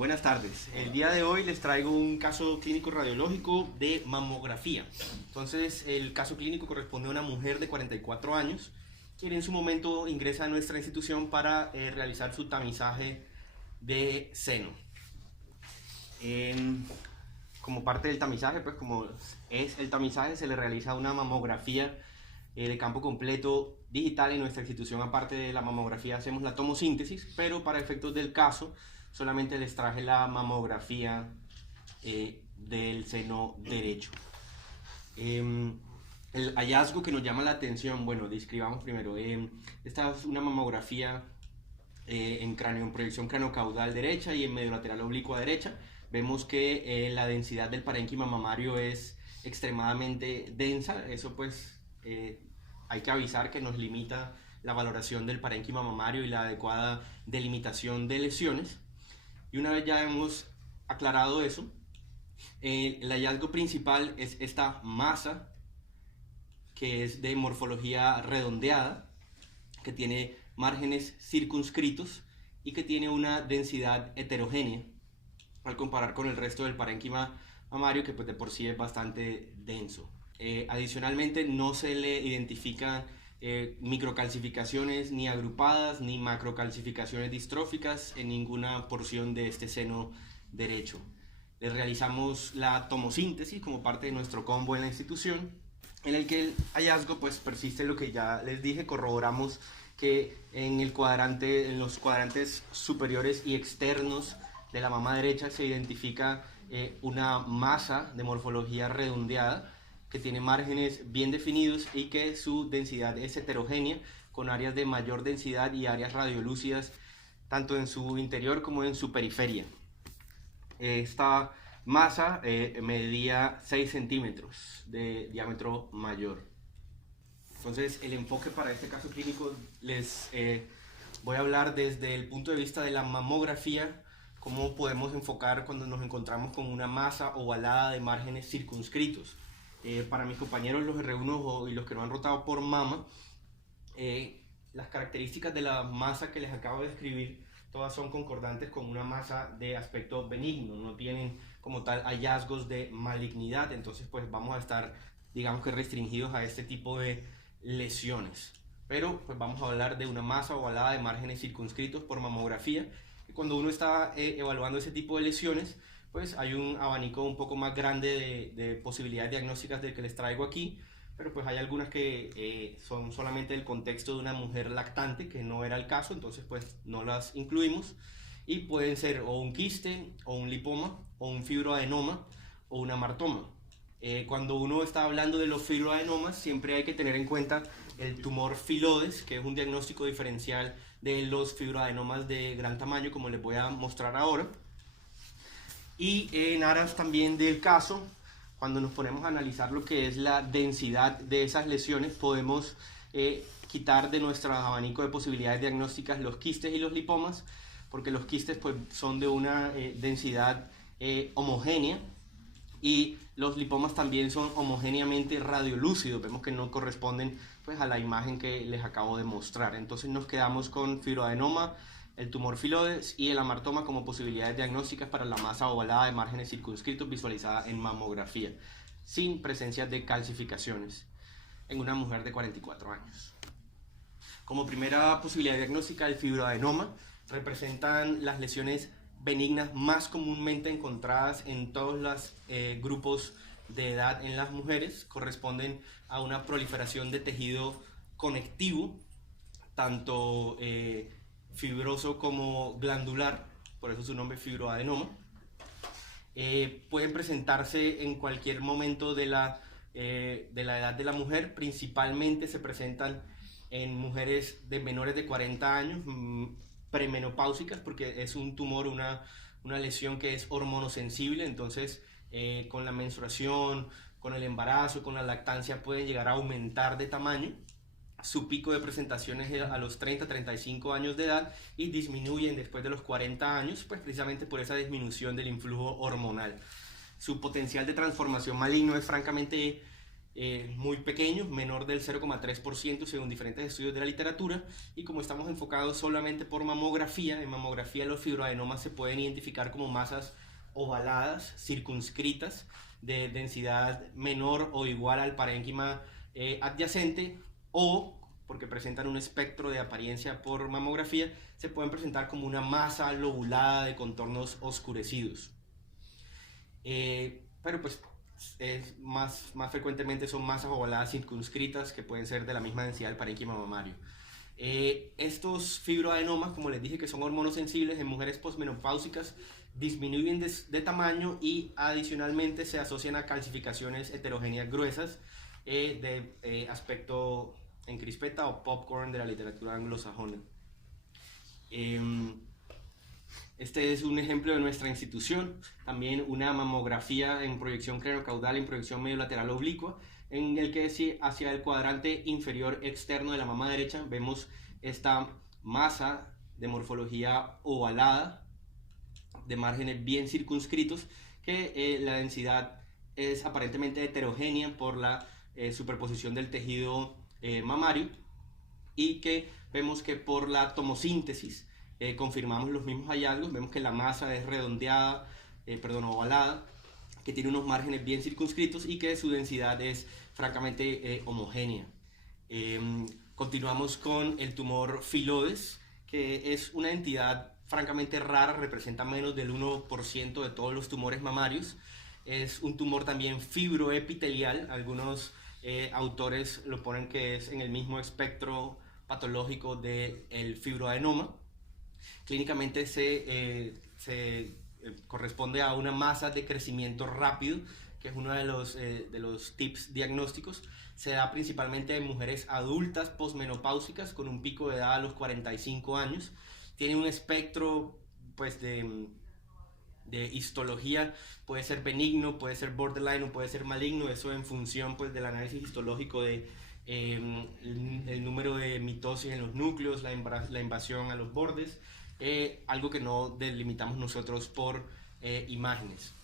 Buenas tardes. El día de hoy les traigo un caso clínico radiológico de mamografía. Entonces, el caso clínico corresponde a una mujer de 44 años, quien en su momento ingresa a nuestra institución para realizar su tamizaje de seno. Como parte del tamizaje, pues como es el tamizaje, se le realiza una mamografía de campo completo digital. En nuestra institución, aparte de la mamografía, hacemos la tomosíntesis, pero para efectos del caso solamente les traje la mamografía del seno derecho. El hallazgo que nos llama la atención, bueno, describamos primero. Esta es una mamografía en proyección craneocaudal derecha y en medio lateral oblicua derecha. Vemos que la densidad del parénquima mamario es extremadamente densa. Eso pues hay que avisar que nos limita la valoración del parénquima mamario y la adecuada delimitación de lesiones. Y una vez ya hemos aclarado eso, el hallazgo principal es esta masa que es de morfología redondeada, que tiene márgenes circunscritos y que tiene una densidad heterogénea al comparar con el resto del parénquima mamario, que pues de por sí es bastante denso. Adicionalmente, no se le identifican microcalcificaciones ni agrupadas ni macrocalcificaciones distróficas en ninguna porción de este seno derecho. Le realizamos la tomosíntesis como parte de nuestro combo en la institución, en el que el hallazgo pues persiste lo que ya les dije. Corroboramos que en los cuadrantes superiores y externos de la mama derecha se identifica una masa de morfología redondeada que tiene márgenes bien definidos y que su densidad es heterogénea, con áreas de mayor densidad y áreas radiolúcidas tanto en su interior como en su periferia. Esta masa medía 6 centímetros de diámetro mayor. Entonces, el enfoque para este caso clínico les voy a hablar desde el punto de vista de la mamografía, cómo podemos enfocar cuando nos encontramos con una masa ovalada de márgenes circunscritos. Para mis compañeros, los R1 y los que no han rotado por mama, las características de la masa que les acabo de describir, todas son concordantes con una masa de aspecto benigno, no tienen como tal hallazgos de malignidad. Entonces pues vamos a estar, digamos que restringidos a este tipo de lesiones. Pero pues vamos a hablar de una masa ovalada de márgenes circunscritos por mamografía. Y cuando uno está evaluando ese tipo de lesiones, pues hay un abanico un poco más grande de posibilidades diagnósticas del que les traigo aquí, pero pues hay algunas que son solamente del contexto de una mujer lactante, que no era el caso, entonces pues no las incluimos, y pueden ser o un quiste, o un lipoma, o un fibroadenoma, o un amartoma. Cuando uno está hablando de los fibroadenomas, siempre hay que tener en cuenta el tumor filodes, que es un diagnóstico diferencial de los fibroadenomas de gran tamaño, como les voy a mostrar ahora. Y en aras también del caso, cuando nos ponemos a analizar lo que es la densidad de esas lesiones, podemos quitar de nuestro abanico de posibilidades diagnósticas los quistes y los lipomas, porque los quistes pues, son de una densidad homogénea, y los lipomas también son homogéneamente radiolúcidos. Vemos que no corresponden pues, a la imagen que les acabo de mostrar. Entonces nos quedamos con fibroadenoma, el tumor filodes y el amartoma como posibilidades diagnósticas para la masa ovalada de márgenes circunscritos visualizada en mamografía, sin presencia de calcificaciones en una mujer de 44 años. Como primera posibilidad diagnóstica, el fibroadenoma representan las lesiones benignas más comúnmente encontradas en todos los grupos de edad en las mujeres. Corresponden a una proliferación de tejido conectivo, tanto fibroso como glandular, por eso su nombre es fibroadenoma. Pueden presentarse en cualquier momento de la edad de la mujer. Principalmente se presentan en mujeres de menores de 40 años, premenopáusicas, porque es un tumor, una lesión que es hormonosensible. Entonces con la menstruación, con el embarazo, con la lactancia pueden llegar a aumentar de tamaño. Su pico de presentaciones es a los 30-35 años de edad y disminuyen después de los 40 años, pues precisamente por esa disminución del influjo hormonal. Su potencial de transformación maligno es francamente muy pequeño, menor del 0,3% según diferentes estudios de la literatura, y como estamos enfocados solamente por mamografía, en mamografía los fibroadenomas se pueden identificar como masas ovaladas, circunscritas, de densidad menor o igual al parénquima adyacente, o porque presentan un espectro de apariencia por mamografía, se pueden presentar como una masa lobulada de contornos oscurecidos. Pero pues más frecuentemente son masas ovaladas circunscritas que pueden ser de la misma densidad del parénquima mamario. Estos fibroadenomas, como les dije, que son hormonosensibles en mujeres posmenopáusicas, disminuyen de tamaño y adicionalmente se asocian a calcificaciones heterogéneas gruesas de aspecto en crispeta o popcorn de la literatura anglosajona. Este es un ejemplo de nuestra institución, también una mamografía en proyección craneocaudal, en proyección medio lateral oblicua, en el que hacia el cuadrante inferior externo de la mama derecha vemos esta masa de morfología ovalada, de márgenes bien circunscritos, que la densidad es aparentemente heterogénea por la superposición del tejido mamario, y que vemos que por la tomosíntesis confirmamos los mismos hallazgos. Vemos que la masa es redondeada, ovalada, que tiene unos márgenes bien circunscritos y que su densidad es francamente homogénea. Continuamos con el tumor Phyllodes, que es una entidad francamente rara, representa menos del 1% de todos los tumores mamarios. Es un tumor también fibroepitelial, algunos autores lo ponen que es en el mismo espectro patológico del fibroadenoma. Clínicamente se corresponde a una masa de crecimiento rápido, que es uno de los tips diagnósticos. Se da principalmente en mujeres adultas posmenopáusicas con un pico de edad a los 45 años. Tiene un espectro pues, de histología, puede ser benigno, puede ser borderline o puede ser maligno, eso en función pues, del análisis histológico de el número de mitosis en los núcleos, la invasión a los bordes, algo que no delimitamos nosotros por imágenes.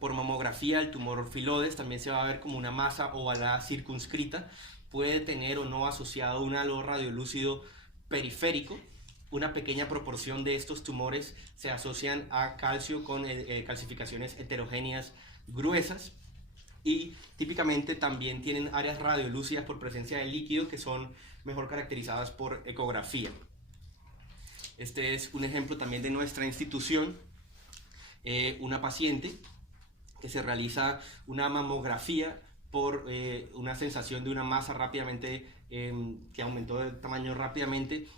Por mamografía, el tumor Phyllodes también se va a ver como una masa ovalada circunscrita, puede tener o no asociado un halo radiolúcido periférico. Una pequeña proporción de estos tumores se asocian a calcio con calcificaciones heterogéneas gruesas, y típicamente también tienen áreas radiolúcidas por presencia de líquido que son mejor caracterizadas por ecografía. Este es un ejemplo también de nuestra institución, una paciente que se realiza una mamografía por una sensación de una masa rápidamente que aumentó de tamaño rápidamente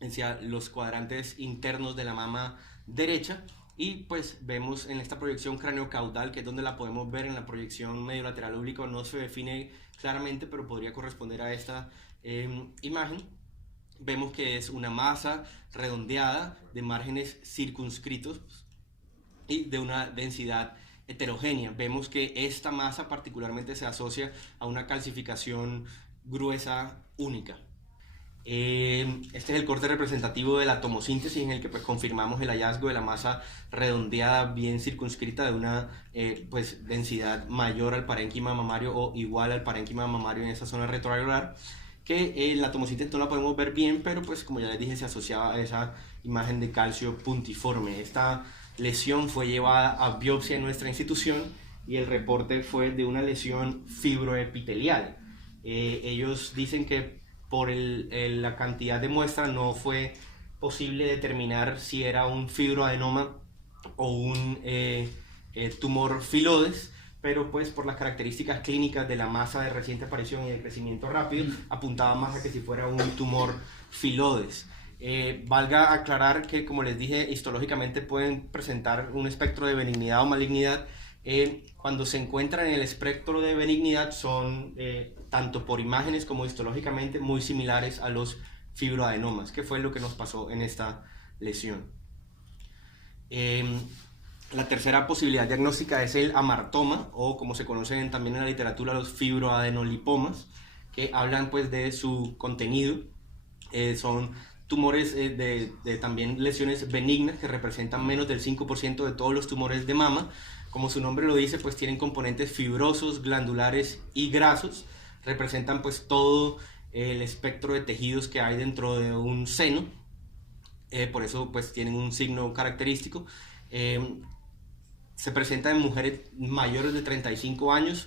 hacia los cuadrantes internos de la mama derecha, y pues vemos en esta proyección craneocaudal, que es donde la podemos ver en la proyección medio lateral oblicuo, no se define claramente, pero podría corresponder a esta imagen. Vemos que es una masa redondeada de márgenes circunscritos y de una densidad heterogénea. Vemos que esta masa particularmente se asocia a una calcificación gruesa única. Este es el corte representativo de la tomosíntesis, en el que pues, confirmamos el hallazgo de la masa redondeada bien circunscrita de una pues, densidad mayor al parénquima mamario o igual al parénquima mamario en esa zona retroareolar, que la tomosíntesis no la podemos ver bien, pero pues como ya les dije, se asociaba a esa imagen de calcio puntiforme. Esta lesión fue llevada a biopsia en nuestra institución y el reporte fue de una lesión fibroepitelial. Ellos dicen que por la cantidad de muestra no fue posible determinar si era un fibroadenoma o un tumor Phyllodes, pero pues por las características clínicas de la masa de reciente aparición y de crecimiento rápido, apuntaba más a que si fuera un tumor Phyllodes. Valga aclarar que, como les dije, histológicamente pueden presentar un espectro de benignidad o malignidad. Cuando se encuentran en el espectro de benignidad son tanto por imágenes como histológicamente muy similares a los fibroadenomas, que fue lo que nos pasó en esta lesión. La tercera posibilidad diagnóstica es el amartoma, o como se conocen también en la literatura, los fibroadenolipomas, que hablan pues de su contenido. Son tumores también lesiones benignas que representan menos del 5% de todos los tumores de mama, Como su nombre lo dice, pues tienen componentes fibrosos, glandulares y grasos. Representan pues todo el espectro de tejidos que hay dentro de un seno. Por eso pues tienen un signo característico. Se presenta en mujeres mayores de 35 años,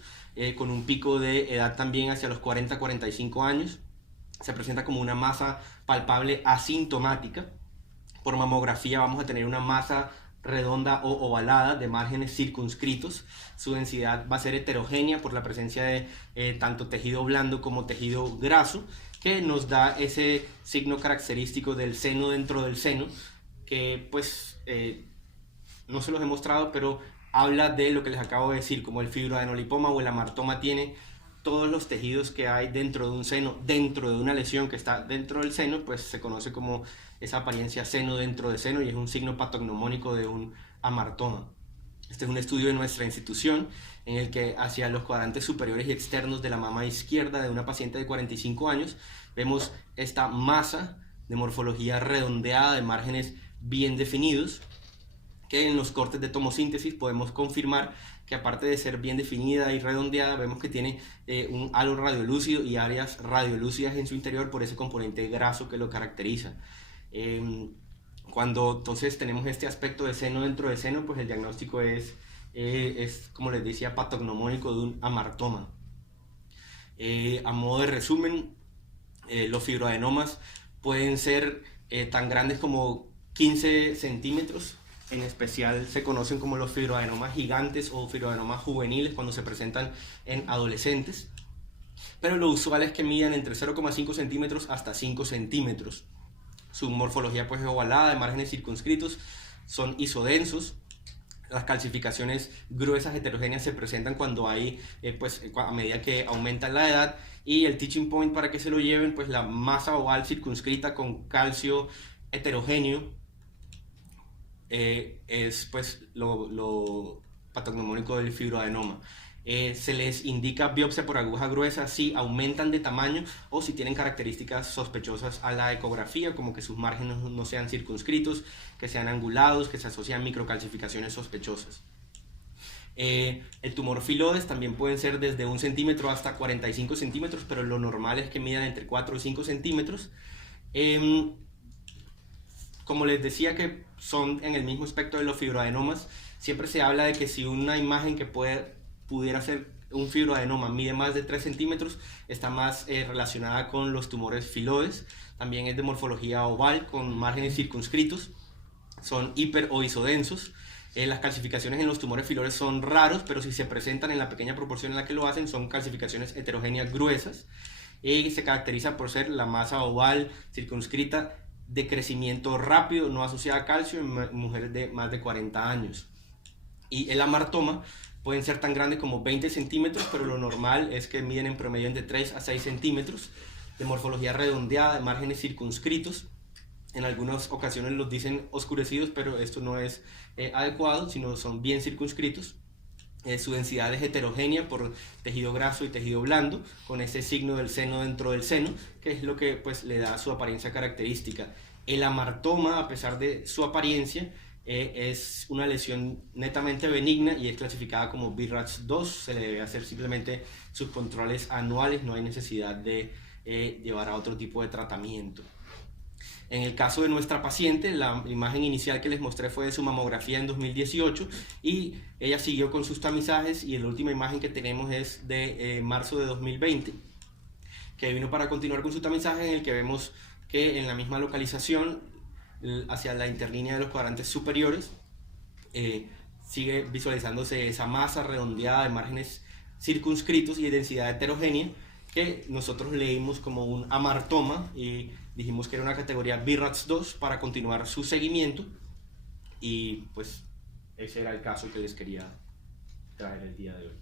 con un pico de edad también hacia los 40-45 años. Se presenta como una masa palpable asintomática. Por mamografía vamos a tener una masa redonda o ovalada de márgenes circunscritos. Su densidad va a ser heterogénea por la presencia de tanto tejido blando como tejido graso, que nos da ese signo característico del seno dentro del seno, que pues no se los he mostrado, pero habla de lo que les acabo de decir, como el fibroadenolipoma o el amartoma tiene todos los tejidos que hay dentro de un seno, dentro de una lesión que está dentro del seno, pues se conoce como esa apariencia seno dentro de seno y es un signo patognomónico de un amartoma. Este es un estudio de nuestra institución en el que hacia los cuadrantes superiores y externos de la mama izquierda de una paciente de 45 años vemos esta masa de morfología redondeada de márgenes bien definidos, que en los cortes de tomosíntesis podemos confirmar que aparte de ser bien definida y redondeada, vemos que tiene un halo radiolúcido y áreas radiolúcidas en su interior por ese componente graso que lo caracteriza. Cuando entonces tenemos este aspecto de seno dentro de seno, pues el diagnóstico es como les decía, patognomónico de un amartoma. A modo de resumen, los fibroadenomas pueden ser tan grandes como 15 centímetros. En especial se conocen como los fibroadenomas gigantes o fibroadenomas juveniles cuando se presentan en adolescentes. Pero lo usual es que midan entre 0,5 centímetros hasta 5 centímetros. Su morfología pues es ovalada, de márgenes circunscritos, son isodensos. Las calcificaciones gruesas heterogéneas se presentan cuando hay, a medida que aumenta la edad, y el teaching point para que se lo lleven, pues la masa oval circunscrita con calcio heterogéneo es pues lo patognomónico del fibroadenoma. Se les indica biopsia por aguja gruesa si aumentan de tamaño o si tienen características sospechosas a la ecografía, como que sus márgenes no sean circunscritos, que sean angulados, que se asocian microcalcificaciones sospechosas. El tumor filodes también pueden ser desde 1 centímetro hasta 45 centímetros, pero lo normal es que midan entre 4 y 5 centímetros. Como les decía que son en el mismo espectro de los fibroadenomas, siempre se habla de que si una imagen que pudiera ser un fibroadenoma mide más de 3 centímetros, está más relacionada con los tumores filodes. También es de morfología oval con márgenes circunscritos, son hiper o isodensos. Las calcificaciones en los tumores filodes son raros, pero si se presentan en la pequeña proporción en la que lo hacen, son calcificaciones heterogéneas gruesas. Se caracteriza por ser la masa oval circunscrita de crecimiento rápido, no asociada a calcio, en mujeres de más de 40 años. Y el amartoma pueden ser tan grandes como 20 centímetros, pero lo normal es que miden en promedio entre 3 a 6 centímetros, de morfología redondeada, de márgenes circunscritos. En algunas ocasiones los dicen oscurecidos, pero esto no es adecuado, sino son bien circunscritos. Su densidad es heterogénea por tejido graso y tejido blando, con ese signo del seno dentro del seno, que es lo que pues, le da su apariencia característica. El amartoma, a pesar de su apariencia, es una lesión netamente benigna y es clasificada como BRAF 2. Se le debe hacer simplemente sus controles anuales, no hay necesidad de llevar a otro tipo de tratamiento. En el caso de nuestra paciente, la imagen inicial que les mostré fue de su mamografía en 2018 y ella siguió con sus tamizajes, y la última imagen que tenemos es de marzo de 2020, que vino para continuar con su tamizaje, en el que vemos que en la misma localización, hacia la interlínea de los cuadrantes superiores, sigue visualizándose esa masa redondeada de márgenes circunscritos y de densidad heterogénea, que nosotros leímos como un amartoma y dijimos que era una categoría BRAF 2 para continuar su seguimiento, y pues ese era el caso que les quería traer el día de hoy.